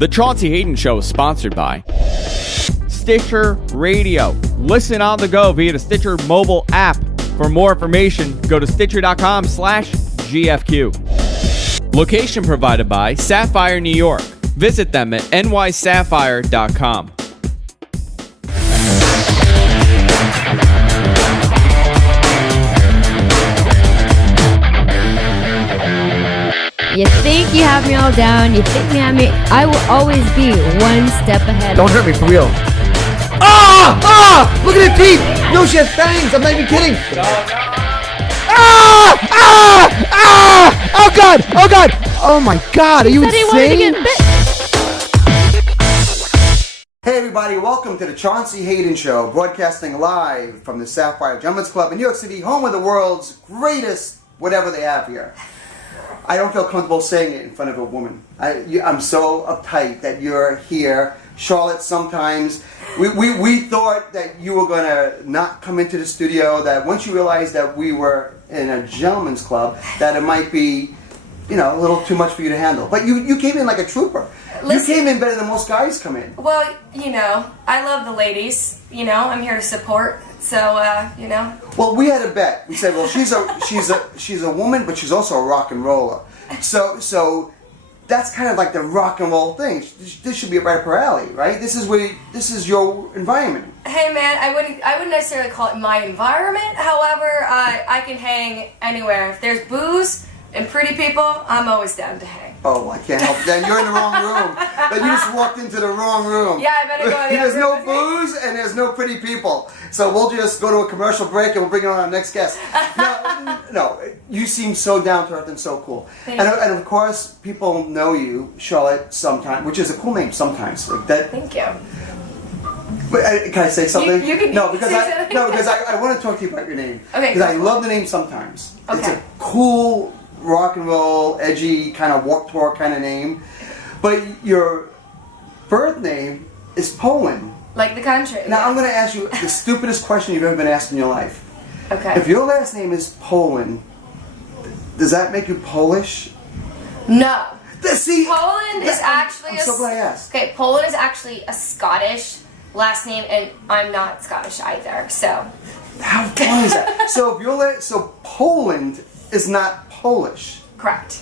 The Chaunce Hayden Show is sponsored by Stitcher Radio. Listen on the go via the Stitcher mobile app. For more information, go to Stitcher.com/GFQ. Location provided by Sapphire New York. Visit them at nysapphire.com. You think you have me all down, you think you have me, I will always be one step ahead. Don't hurt me, for real. Look at her teeth! No, she has fangs! I'm not even kidding! Oh God! Oh God! Oh my God, are you insane? Hey everybody, welcome to the Chaunce Hayden Show, broadcasting live from the Sapphire Gentlemen's Club in New York City, home of the world's greatest whatever they have here. I don't feel comfortable saying it in front of a woman. I'm so uptight that you're here. Charlotte, sometimes we thought that you were going to not come into the studio, that once you realized that we were in a gentleman's club, that it might be, a little too much for you to handle. But you came in like a trooper. Listen, you came in better than most guys come in. Well, I love the ladies. I'm here to support. So, Well, we had a bet. We said, well, she's a woman, but she's also a rock and roller. So that's kind of like the rock and roll thing. This should be right up her alley, right? This is your environment. Hey, man, I wouldn't necessarily call it my environment. However, I can hang anywhere. If there's booze and pretty people, I'm always down to hang. Oh, I can't help it. Then you're in the wrong room. Then you just walked into the wrong room. Yeah, I better go. There's no booze and there's no pretty people. So we'll just go to a commercial break and we'll bring on our next guest. No, you seem so down to earth and so cool. And of course, people know you, Charlotte, sometimes, which is a cool name sometimes. Like that. Thank you. But can I say something? You can because I want to talk to you about your name. Okay. Because I love the name Sometimes. Okay. It's a cool, rock and roll, edgy, kind of Warped Tour kind of name. But your birth name is Poland. Like the country. Now I'm going to ask you the stupidest question you've ever been asked in your life. Okay. If your last name is Poland, does that make you Polish? No. See, Poland is actually I'm so glad I asked. Okay, Poland is actually a Scottish last name, and I'm not Scottish either. So. How fun is that? So Poland is not Polish. Correct.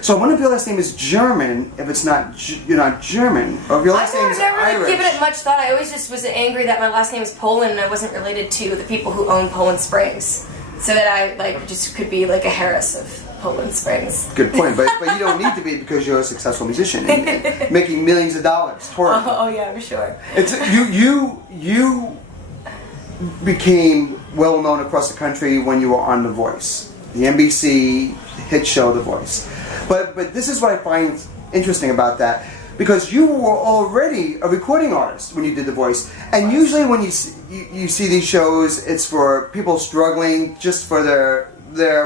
So I wonder if your last name is German, if it's not, you're not German, or if your last name is I've never Irish. really given it much thought. I always just was angry that my last name was Poland and I wasn't related to the people who own Poland Springs. So that I just could be like a Harris of Poland Springs. Good point, but you don't need to be because you're a successful musician and making millions of dollars touring. Oh yeah, I'm sure. It's you became well known across the country when you were on The Voice, the NBC hit show The Voice. But this is what I find interesting about that, because you were already a recording artist when you did The Voice, and usually when you see these shows, it's for people struggling just for their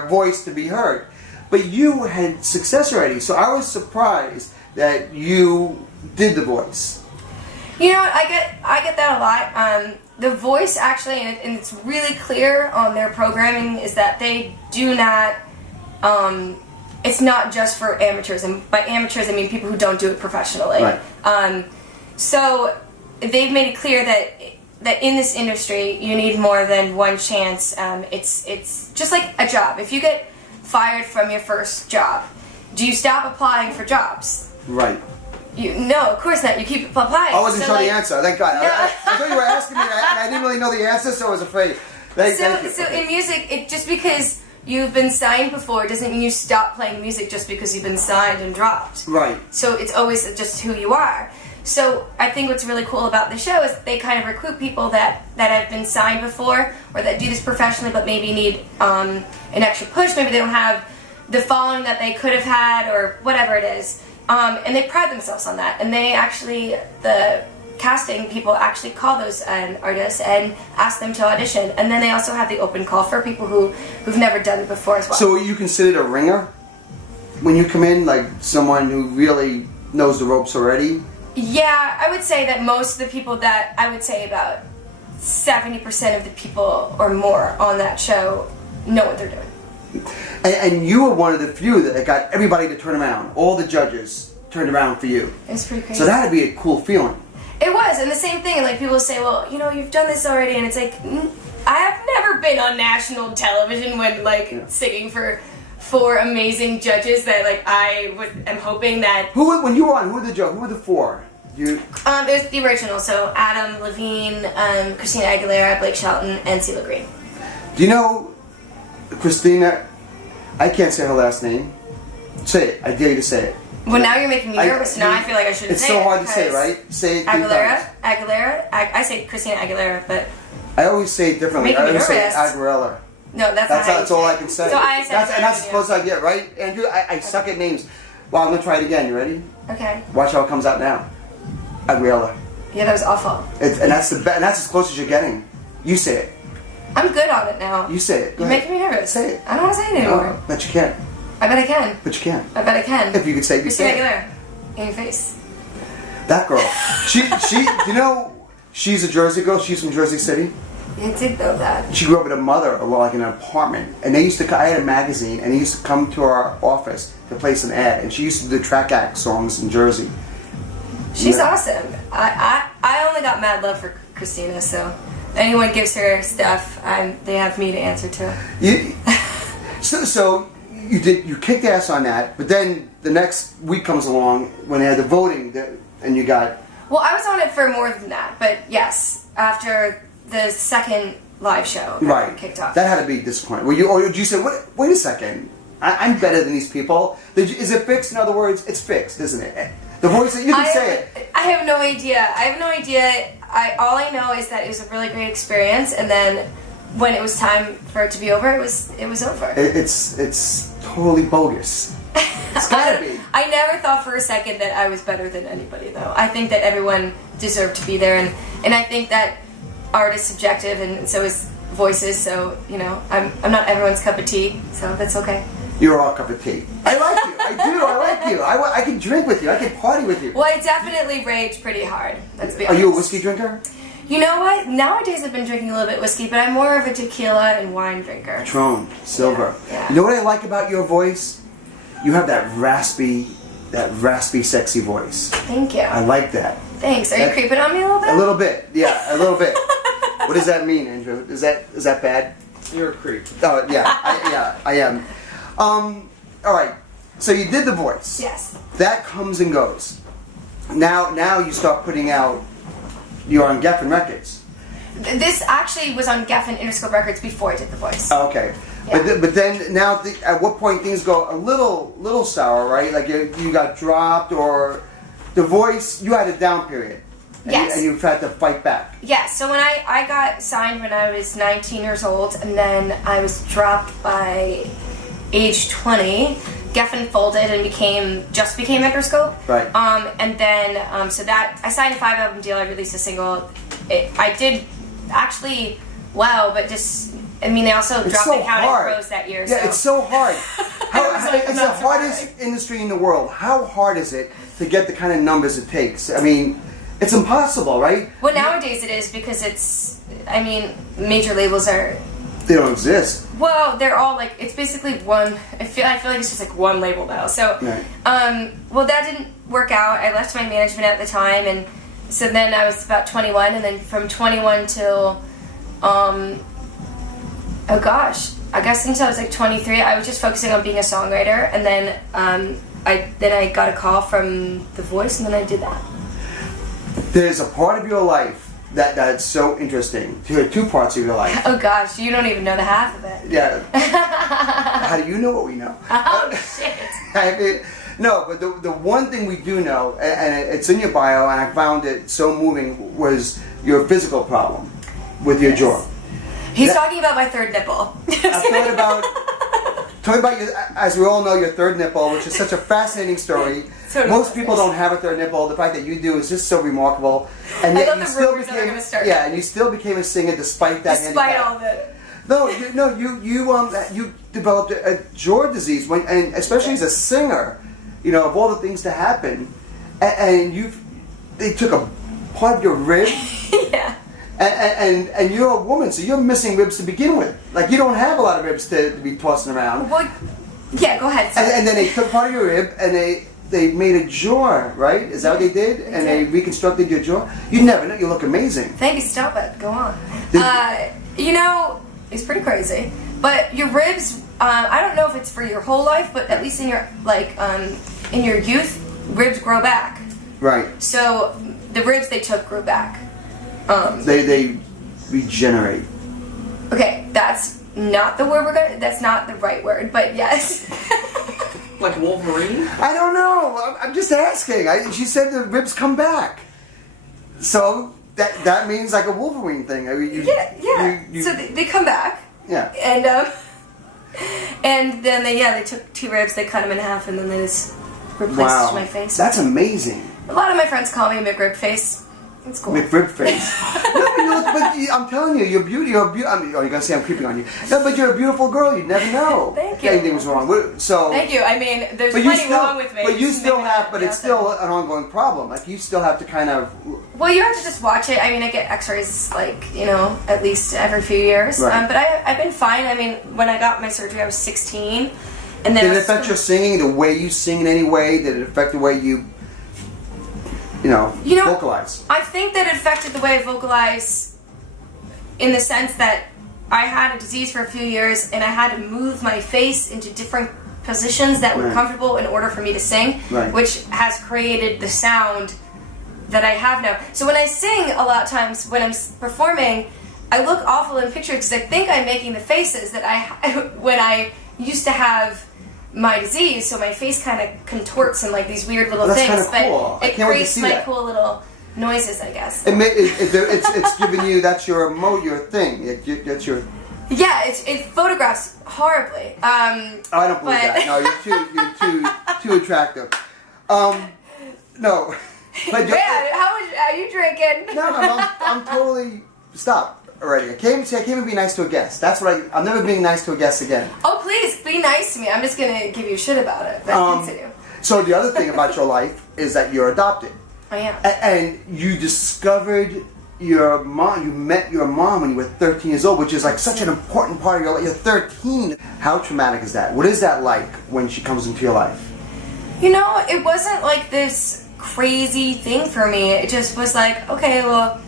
voice to be heard. But you had success already, so I was surprised that you did The Voice. I get that a lot. The Voice actually, and it's really clear on their programming, is that they do not. It's not just for amateurs, and by amateurs I mean people who don't do it professionally. Right. So they've made it clear that in this industry you need more than one chance. It's just like a job. If you get fired from your first job, do you stop applying for jobs? Right. No, of course not. You keep applying. I wasn't sure the answer. Thank God. No. I thought you were asking me that, and I didn't really know the answer, so I was afraid. Thank you. So in music, just because you've been signed before doesn't mean you stop playing music just because you've been signed and dropped. Right. So it's always just who you are. So I think what's really cool about the show is they kind of recruit people that have been signed before or that do this professionally but maybe need an extra push. Maybe they don't have the following that they could have had or whatever it is. And they pride themselves on that. And they actually, the casting people actually call those artists and ask them to audition. And then they also have the open call for people who've never done it before as well. So are you considered a ringer when you come in, like someone who really knows the ropes already? Yeah, I would say that most of the people that, I would say about 70% of the people or more on that show know what they're doing. And you were one of the few that got everybody to turn around, all the judges. turned around for you. It was pretty crazy. So that'd be a cool feeling. It was, and the same thing, like people say, well, you know, you've done this already, and it's like, I have never been on national television when, like, singing for 4 amazing judges that, like, am hoping that... When you were on, who were the 4? There's the original, so Adam Levine, Christina Aguilera, Blake Shelton, and CeeLo Green. Do you know Christina? I can't say her last name. Say it. I dare you to say it. Well, now you're making me nervous. Now I feel like I shouldn't say it. It's so hard to say, right? Say it. Aguilera. I say Christina Aguilera, but I always say it differently. I always say Aguilera. No, that's all I can say. So I said and that's the closest I get, right? Andrew, I suck at names. Well, I'm gonna try it again. You ready? Okay. Watch how it comes out now. Aguilera. Yeah, that was awful. And that's as close as you're getting. You say it. I'm good on it now. You say it. You're making me nervous. Say it. I don't want to say it anymore. No, but you can. I bet I can. But you can. I bet I can. If you could say it, you Christina say it. Aguilera. In your face. That girl. She. You know, she's a Jersey girl. She's from Jersey City. I did know that. She grew up with her mother, like in an apartment, and they used to. I had a magazine, and they used to come to our office to place an ad, and she used to do track act songs in Jersey. She's awesome. I only got mad love for Christina, so anyone gives her stuff, they have me to answer to. So you kicked ass on that, but then the next week comes along when they had the voting, and you got. Well, I was on it for more than that, but yes, after the second live show, right, kicked off. That had to be disappointing. Or did you say, wait a second, I'm better than these people? Is it fixed? In other words, it's fixed, isn't it? The voice, you can say it. I have no idea. All I know is that it was a really great experience, and then when it was time for it to be over, it was over. It's totally bogus. It's gotta be. I never thought for a second that I was better than anybody, though. I think that everyone deserved to be there, and I think that art is subjective, and so is voices. So you know, I'm not everyone's cup of tea, so that's okay. You're our cup of tea. I like you. I do. I like you. I can drink with you. I can party with you. Well, I definitely rage pretty hard. Let's be honest. Are you a whiskey drinker? You know what? Nowadays I've been drinking a little bit of whiskey, but I'm more of a tequila and wine drinker. Patron, silver. Yeah. You know what I like about your voice? You have that raspy, sexy voice. Thank you. I like that. Thanks. Are you creeping on me a little bit? A little bit. Yeah, a little bit. What does that mean, Andrew? Is that bad? You're a creep. Oh yeah, I am. All right. So you did the voice. Yes. That comes and goes. Now you start putting out. You're on Geffen Records. This actually was on Geffen Interscope Records before I did the voice. Oh, okay. Yeah. But then now, at what point things go a little sour, right? Like you got dropped, or the voice. You had a down period. Yes. And you've had to fight back. Yes. So when I got signed when I was 19 years old, and then I was dropped by age 20. Geffen folded and became Interscope. Right. And then so that I signed a 5-album deal. I released a single. I did actually well, but just they also dropped the Counting Crows that year. Yeah, so. it's so hard. It's the hardest surprised. industry in the world. How hard is it to get the kind of numbers it takes? I mean, it's impossible, right? Well, nowadays it is because major labels are. They don't exist. Well, they're all like it's basically one. I feel like it's just like one label now. So, right. Well, that didn't work out. I left my management at the time, and so then I was about 21, and then from 21 till, oh gosh, I guess until I was like 23, I was just focusing on being a songwriter, and then I got a call from The Voice, and then I did that. There's a part of your life that's so interesting. Two parts of your life. Oh gosh, you don't even know the half of it. Yeah. How do you know what we know? Oh shit. I mean, no, but the one thing we do know, and it's in your bio, and I found it so moving, was your physical problem with your jaw. He's talking about my third nipple. Tell me about as we all know, your third nipple, which is such a fascinating story. Most people don't have a third nipple. The fact that you do is just so remarkable. And yet I love the rumors that are going to start. Yeah, and you still became a singer despite that. Despite all of it. No, you developed a jaw disease and especially as a singer, of all the things to happen, and they took a part of your rib. Yeah. And you're a woman, so you're missing ribs to begin with. Like, you don't have a lot of ribs to be tossing around. Well, yeah, go ahead. And then they took part of your rib, and they made a jaw, right? Is that what they did? And they reconstructed your jaw? You never know. You look amazing. Thank you. Stop it. Go on. You know, it's pretty crazy. But your ribs, I don't know if it's for your whole life, but at least in your, in your youth, ribs grow back. Right. So the ribs they took grew back. They regenerate. Okay, that's not the word that's not the right word, but yes. Like Wolverine? I don't know. I'm just asking. She said the ribs come back. So that means like a Wolverine thing. Yeah. So they come back. Yeah. And then they took 2 ribs, they cut them in half, and then they just replaced my face. That's amazing. A lot of my friends call me McRib face. It's cool. McRib face. No, but I'm telling you, you're beautiful. I mean, you're gonna say I'm creeping on you. No, but you're a beautiful girl. You'd never know. Thank you. Anything was wrong. So. Thank you. I mean, there's plenty wrong with me. But you still have. But it's still an ongoing problem. Like you still have to kind of. Well, you have to just watch it. I mean, I get X-rays at least every few years. Right. But I've been fine. I mean, when I got my surgery, I was 16, and then did it affect your singing? The way you sing in any way? Did it affect the way you vocalize? I think that it affected the way I vocalize in the sense that I had a disease for a few years and I had to move my face into different positions that were comfortable in order for me to sing, which has created the sound that I have now. So when I sing, a lot of times when I'm performing, I look awful in pictures because I think I'm making the faces that when I used to have my disease, so my face kind of contorts in like these weird little things, cool. but it creates my cool little noises, I guess. It's giving you, that's your thing. That's your. Yeah, it photographs horribly. I don't believe that. No, you're too attractive. No. But how much are you drinking? No, I'm totally. Stop already. I came to be nice to a guest. That's what I'm never being nice to a guest again. Oh, please be nice to me. I'm just gonna give you shit about it. But continue. So the other thing about your life is that you're adopted. I am. And you discovered your mom. You met your mom when you were 13 years old, which is like such an important part of your life. You're 13. How traumatic is that? What is that like when she comes into your life? It wasn't like this crazy thing for me. It just was like, okay, well,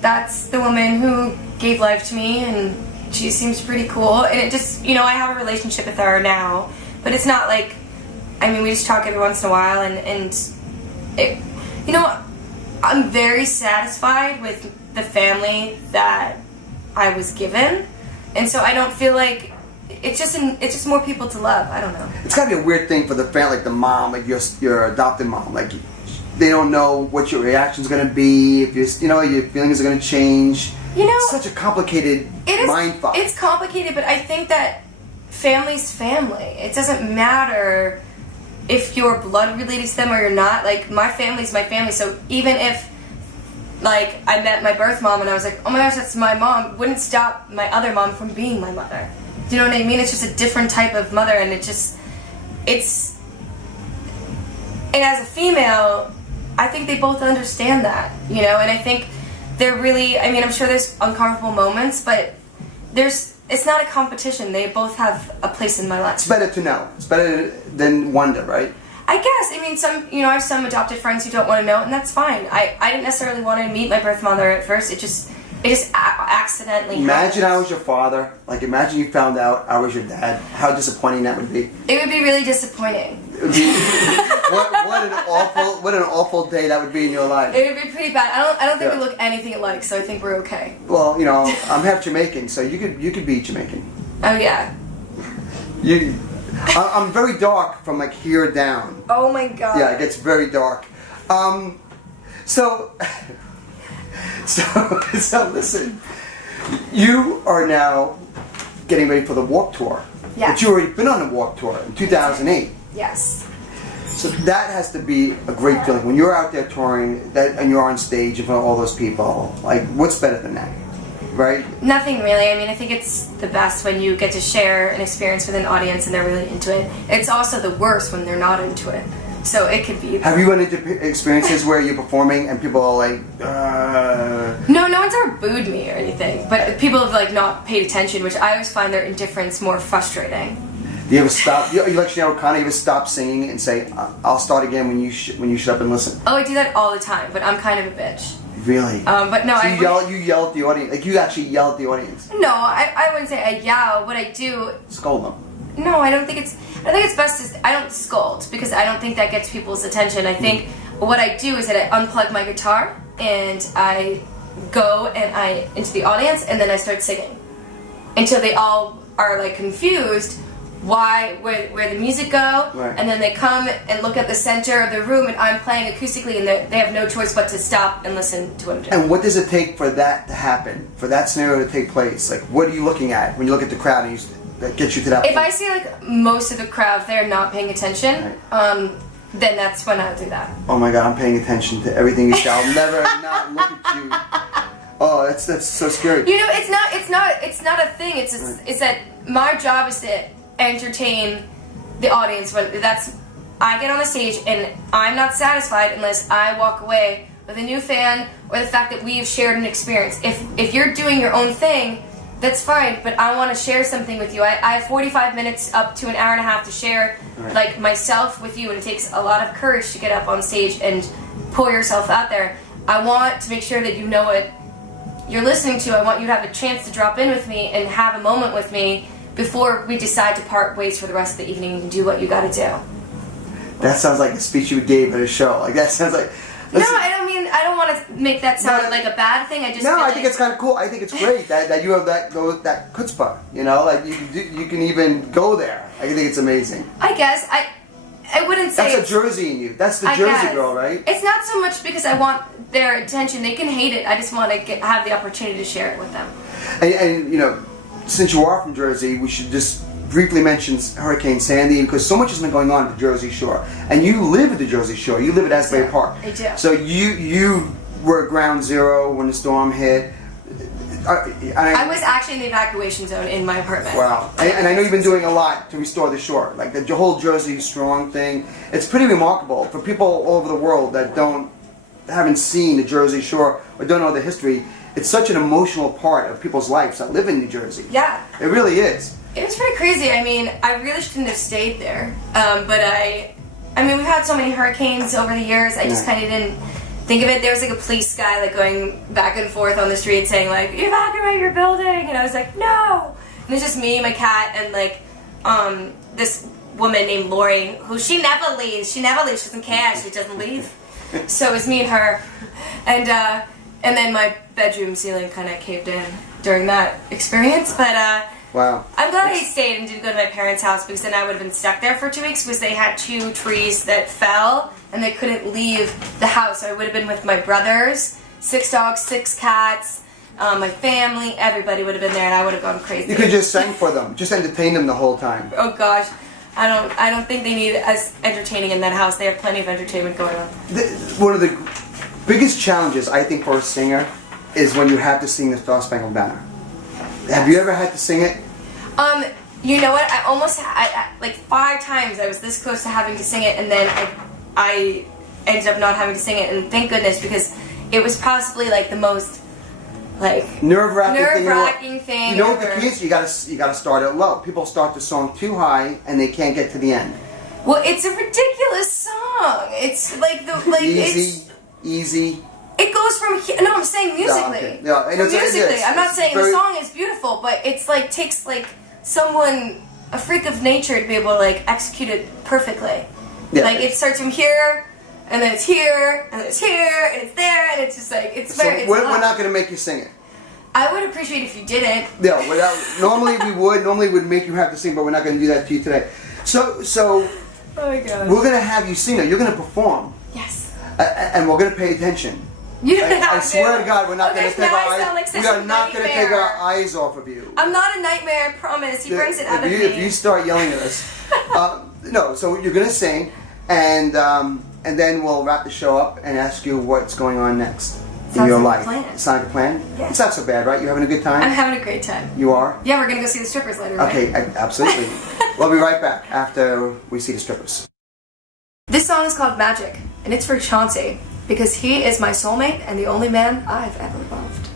that's the woman who gave life to me, and she seems pretty cool. And it just, I have a relationship with her now, but it's not like, we just talk every once in a while, and it, I'm very satisfied with the family that I was given, and so I don't feel like it's just more people to love. I don't know. It's gotta be a weird thing for the family, like the mom, like your adopted mom, like they don't know what your reaction's gonna be, if your feelings are gonna change. It's such a complicated mind fuck. It's complicated, but I think that family's family. It doesn't matter if you're blood related to them or you're not. Like, my family's my family, so even if, like, I met my birth mom and I was like, oh my gosh, that's my mom, wouldn't stop my other mom from being my mother. Do you know what I mean? It's just a different type of mother, and and as a female, I think they both understand that, and I think they're really, I'm sure there's uncomfortable moments, but it's not a competition. They both have a place in my life. It's better to know. It's better than wonder, right? I guess. I have some adopted friends who don't want to know, and that's fine. I didn't necessarily want to meet my birth mother at first. It just accidentally Imagine happened. I was your father. Like, imagine you found out I was your dad. How disappointing that would be. It would be really disappointing. It would be, what an awful day that would be in your life. It would be pretty bad. I don't think we look anything alike, so I think we're okay. Well, I'm half Jamaican, so you could be Jamaican. Oh yeah. I'm very dark from like here down. Oh my god. Yeah, it gets very dark. So listen, you are now getting ready for the Warped Tour. Yeah. But you already been on the Warped Tour in 2008. Yes. So that has to be a great feeling when you're out there touring and you're on stage in front of all those people. Like, what's better than that, right? Nothing really. I think it's the best when you get to share an experience with an audience and they're really into it. It's also the worst when they're not into it. So it could be. Have you run into experiences where you're performing and people are like, No one's ever booed me or anything. But people have like not paid attention, which I always find their indifference more frustrating. Do you ever stop? You like Sinead O'Connor? You ever stop singing and say, "I'll start again when you shut up and listen"? Oh, I do that all the time, but I'm kind of a bitch. Really? But no, so you yell at the audience. Like you actually yell at the audience. No, I wouldn't say I yell. What I do. Scold them. No, I don't think it's. I think it's best to. I don't scold because I don't think that gets people's attention. I think what I do is that I unplug my guitar and I go into the audience and then I start singing until they all are like confused. Where the music go, right. And then they come and look at the center of the room, and I'm playing acoustically, and they have no choice but to stop and listen to what I'm doing. And what does it take for that to happen, for that scenario to take place? Like, what are you looking at when you look at the crowd and that gets you to that If point? I see like most of the crowd, they're not paying attention, right. Then that's when I'll do that. Oh my God, I'm paying attention to everything you say. I'll never not look at you. Oh, that's so scary. You know, it's not a thing. It's that my job is to entertain the audience. I get on the stage and I'm not satisfied unless I walk away with a new fan or the fact that we've shared an experience. If you're doing your own thing, that's fine, but I want to share something with you. I have 45 minutes up to an hour and a half to share right. like myself with you, and it takes a lot of courage to get up on stage and pull yourself out there. I want to make sure that you know what you're listening to. I want you to have a chance to drop in with me and have a moment with me before we decide to part ways for the rest of the evening and do what you gotta do. That sounds like a speech you gave at a show. Like that sounds like. No, I don't want to make that sound like a bad thing. I think it's kind of cool. I think it's great that you have that chutzpah. You know, like you can even go there. I think it's amazing. I guess I wouldn't say that's a Jersey in you. That's the Jersey girl, right? It's not so much because I want their attention. They can hate it. I just want to have the opportunity to share it with them. And you know, since you are from Jersey, we should just briefly mention Hurricane Sandy because so much has been going on at the Jersey Shore, and you live at the Jersey Shore. You live at Asbury Park. I do. So you were at ground zero when the storm hit. I was actually in the evacuation zone in my apartment. Wow. And I know you've been doing a lot to restore the shore, like the whole Jersey Strong thing. It's pretty remarkable for people all over the world that haven't seen the Jersey Shore or don't know the history. It's such an emotional part of people's lives that live in New Jersey. Yeah. It really is. It was pretty crazy. I mean, I really shouldn't have stayed there. But I mean, we've had so many hurricanes over the years. I just kind of didn't think of it. There was like a police guy like going back and forth on the street saying like, evacuate your building. And I was like, no. And it's just me, my cat, and like this woman named Lori, who she never leaves. She doesn't care. She doesn't leave. So it was me and her. And then my bedroom ceiling kind of caved in during that experience. But wow. I'm glad I stayed and didn't go to my parents' house because then I would have been stuck there for 2 weeks because they had 2 trees that fell and they couldn't leave the house. So I would have been with my brothers, 6 dogs, 6 cats, my family, everybody would have been there and I would have gone crazy. You could just sing for them, just entertain them the whole time. Oh gosh, I don't think they need us entertaining in that house. They have plenty of entertainment going on. One of the biggest challenges I think for a singer is when you have to sing the Star Spangled Banner. Have you ever had to sing it? You know what? I almost like 5 times I was this close to having to sing it, and then I ended up not having to sing it, and thank goodness because it was possibly like the most like nerve-wracking thing. You know what the key is? You gotta start it low. People start the song too high and they can't get to the end. Well, it's a ridiculous song. It's like easy. It goes from here. No, I'm saying musically. No, okay. Musically. I'm not saying very... the song is beautiful, but it's like takes like someone, a freak of nature, to be able to like execute it perfectly. Yeah. Like it starts from here, and then it's here, and then it's here, and it's there, and it's just like it's very. So we're not going to make you sing it. I would appreciate if you didn't. Yeah. Normally we would. Normally we'd make you have to sing, but we're not going to do that to you today. So. Oh my God. We're going to have you sing it. You're going to perform. Yes. And we're going to pay attention. I swear to God, we're not going to take our eyes. We are not going to take our eyes off of you. I'm not a nightmare, I promise. He brings it out of me. If you start yelling at us, no. So you're going to sing, and then we'll wrap the show up and ask you what's going on next in your life. Sounds like a plan. Yeah. It's not so bad, right? You having a good time? I'm having a great time. You are? Yeah, we're going to go see the strippers later. Right? Okay, absolutely. We'll be right back after we see the strippers. This song is called Magic, and it's for Chaunce, because he is my soulmate and the only man I've ever loved.